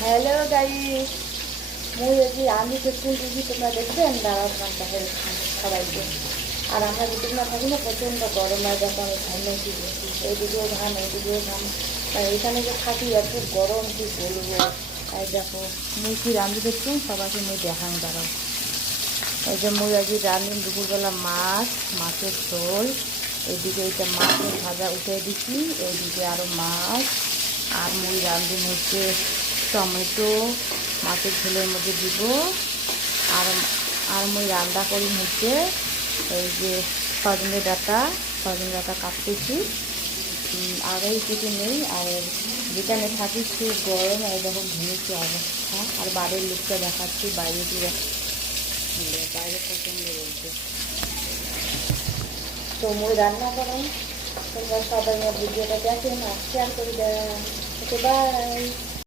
Hello guys, মুই যদি আমি ফেসবুক টিভি তোমরা দেখবেন দাঁড়াও কান্তাহের সবাইকে। আর আমরা যদি না থাকি না প্রচণ্ড গরম হয়, দেখো আমি ঘামে কি বেশি, এইদিকেও ঘাম এইদিকেও ঘাম। আর এখানে যে থাকি এত গরম কি বলবো। এই দেখো মুই কি রান্ধি দেখছি সবাইকে মুই দেখান দাঁড়াও। এই যে মুই আজকে রান্ধি দুপুরবেলা মাছের ঝোল। এইদিকে এইটা মাছের ভাজা উঠে দিচ্ছি, এইদিকে আরও মাছ। আর মুই রান্ধি হচ্ছে টমেটো মাছের ঝোলের মধ্যে দিব। আর আর মুই রান্না করি হচ্ছে এই যে সজনে ডাঁটা কাটতেছি। আর এই কিছু নেই। আর যেখানে থাকি খুব গরম, এই দেখো ঘুমেছি অবস্থা। আর বাড়ির লোকটা দেখাচ্ছি, বাইরে বাইরে প্রচণ্ড বলছে। তো মুই রান্না করেন, তোমরা সবাই ভিডিওটা দেখেন আর শেয়ার করে দেন। Okay bye.